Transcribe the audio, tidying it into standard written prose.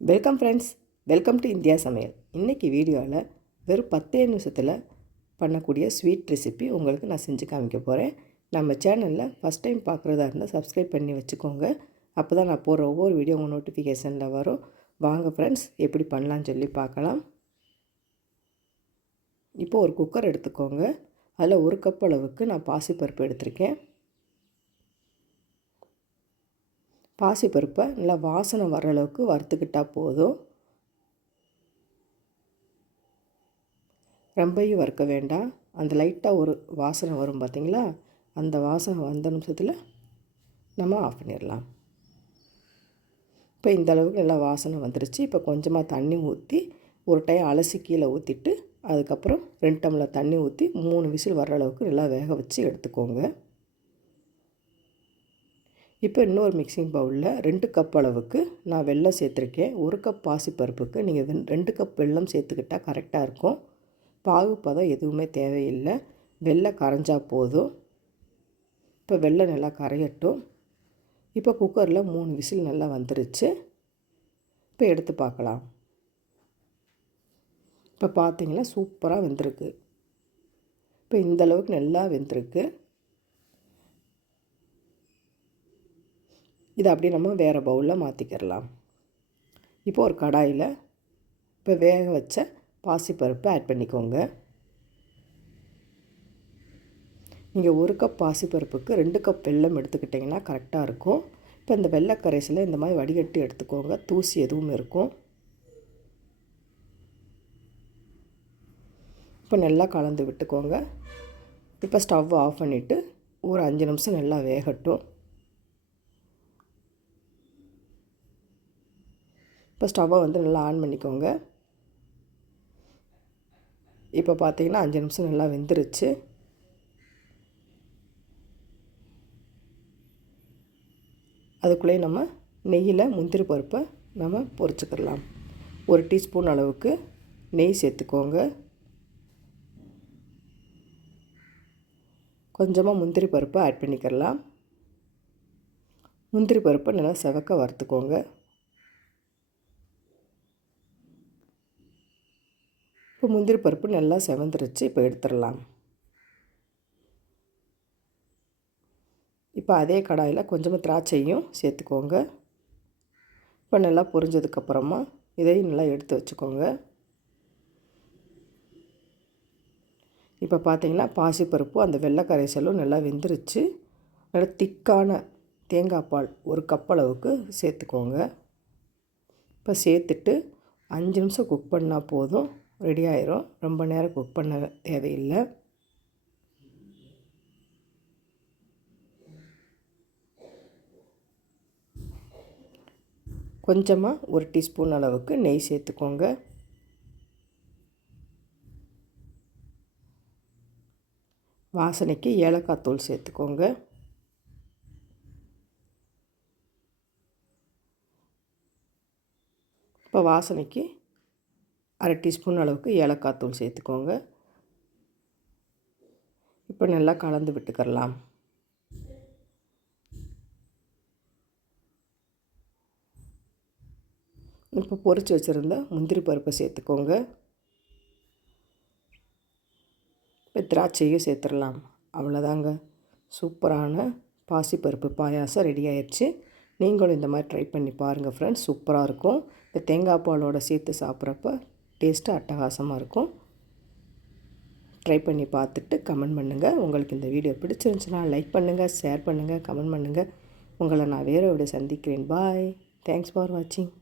Welcome friends, welcome to India சமையல். இன்றைக்கி வீடியோவில் வெறும் 10 நிமிஷத்தில் பண்ணக்கூடிய ஸ்வீட் ரெசிபி உங்களுக்கு நான் செஞ்சு காமிக்க போகிறேன். நம்ம சேனலில் ஃபஸ்ட் டைம் பார்க்குறதா இருந்தால் சப்ஸ்கிரைப் பண்ணி வச்சுக்கோங்க. அப்போ தான் நான் போடுற ஒவ்வொரு வீடியோ உங்கள் நோட்டிஃபிகேஷனில் வரும். வாங்க ஃப்ரெண்ட்ஸ், எப்படி பண்ணலான்னு சொல்லி பார்க்கலாம். இப்போ ஒரு குக்கர் எடுத்துக்கோங்க. அதில் 1 கப் அளவுக்கு நான் பாசிப்பருப்பு எடுத்திருக்கேன். பாசிப்பருப்பை நல்லா வாசனை வர அளவுக்கு வறுத்துக்கிட்டால் போதும். ரொம்பையும் வறுக்க வேண்டாம். அந்த லைட்டாக ஒரு வாசனை வரும் பார்த்திங்களா, அந்த வாசனை வந்த நிமிஷத்தில் நம்ம ஆஃப் பண்ணிடலாம். இப்போ இந்த அளவுக்கு நல்லா வாசனை வந்துருச்சு. இப்போ கொஞ்சமாக தண்ணி ஊற்றி ஒரு டைம் அலசி கீழே ஊற்றிட்டு அதுக்கப்புறம் 2 டம்ளர் தண்ணி ஊற்றி 3 விசில் வர அளவுக்கு நல்லா வேக வச்சு எடுத்துக்கோங்க. இப்போ இன்னொரு மிக்சிங் பவுலில் 2 கப் அளவுக்கு நான் வெல்லம் சேர்த்துருக்கேன். 1 கப் பாசிப்பருப்புக்கு நீங்கள் 2 கப் வெல்லம் சேர்த்துக்கிட்டால் கரெக்டாக இருக்கும். பாகு பதம் எதுவுமே தேவையில்லை, வெல்லம் கரைஞ்சா போதும். இப்போ வெல்லம் நல்லா கரையட்டும். இப்போ குக்கரில் 3 விசில் நல்லா வந்துருச்சு. இப்போ எடுத்து பார்க்கலாம். இப்போ பார்த்திங்கன்னா சூப்பராக வெந்திருக்கு. இப்போ இந்தளவுக்கு நல்லா வெந்திருக்கு. இதை அப்படியே நம்ம வேறு பவுலில் மாற்றிக்கிடலாம். இப்போ ஒரு கடாயில் இப்போ வேக வச்ச பாசிப்பருப்பை ஆட் பண்ணிக்கோங்க. நீங்கள் 1 கப் பாசிப்பருப்புக்கு 2 கப் வெல்லம் எடுத்துக்கிட்டிங்கன்னா கரெக்டாக இருக்கும். இப்போ இந்த வெள்ளை கரைசலை இந்த மாதிரி வடிகட்டி எடுத்துக்கோங்க. தூசி எதுவும் இருக்கும். இப்போ நல்லா கலந்து விட்டுக்கோங்க. இப்போ ஸ்டவ் ஆஃப் பண்ணிவிட்டு ஒரு 5 நிமிஷம் நல்லா வேகட்டும். இப்போ ஸ்டவ்வை நல்லா ஆன் பண்ணிக்கோங்க. இப்போ பார்த்தீங்கன்னா 5 நிமிஷம் நல்லா வெந்துருச்சு. அதுக்குள்ளேயே நம்ம நெய்யில் முந்திரி பருப்பை நம்ம பொரிச்சுக்கிடலாம். 1 டீஸ்பூன் அளவுக்கு நெய் சேர்த்துக்கோங்க. கொஞ்சமாக முந்திரி பருப்பை ஆட் பண்ணிக்கிடலாம். முந்திரி பருப்பை நல்லா செவக்க வறுத்துக்கோங்க. இப்போ முந்திரி பருப்பு நல்லா செவந்துருச்சு. இப்போ எடுத்துடலாம். இப்போ அதே கடாயில் கொஞ்சமாக திராட்சையும் சேர்த்துக்கோங்க. இப்போ நல்லா பொரிஞ்சதுக்கப்புறமா இதையும் நல்லா எடுத்து வச்சுக்கோங்க. இப்போ பார்த்திங்கன்னா பாசிப்பருப்பு அந்த வெள்ளை கரைசலும் நல்லா வெந்துருச்சு. நல்லா திக்கான தேங்காய் பால் 1 கப் அளவுக்கு சேர்த்துக்கோங்க. இப்போ சேர்த்துட்டு 5 நிமிஷம் குக் பண்ணால் போதும், ரெடி ஆயிரும். ரொம்ப நேரம் குக் பண்ண தேவையில்லை. கொஞ்சமாக 1 டீஸ்பூன் அளவுக்கு நெய் சேர்த்துக்கோங்க. வாசனைக்கு ஏலக்காய் தூள் சேர்த்துக்கோங்க. இப்போ வாசனைக்கு 1/2 டீஸ்பூன் அளவுக்கு ஏலக்காய் தூள் சேர்த்துக்கோங்க. இப்போ நல்லா கலந்து விட்டுக்கிடலாம். இப்போ பொரிச்சு வச்சுருந்த முந்திரி பருப்பை சேர்த்துக்கோங்க. இப்போ திராட்சையும் சேர்த்துடலாம். அவ்வளோதாங்க, சூப்பரான பாசிப்பருப்பு பாயாசம் ரெடி ஆயிடுச்சு. நீங்களும் இந்த மாதிரி ட்ரை பண்ணி பாருங்கள் ஃப்ரெண்ட்ஸ், சூப்பராக இருக்கும். இந்த தேங்காய் பாலோட சேர்த்து சாப்பிட்றப்ப டேஸ்ட்டு அட்டகாசமாக இருக்கும். ட்ரை பண்ணி பார்த்துட்டு கமெண்ட் பண்ணுங்கள். உங்களுக்கு இந்த வீடியோ பிடிச்சிருந்துச்சுன்னா லைக் பண்ணுங்கள், ஷேர் பண்ணுங்கள், கமெண்ட் பண்ணுங்கள். உங்களை நான் வேறு வீடியோ சந்திக்கிறேன். பாய். தேங்க்ஸ் ஃபார் வாட்சிங்.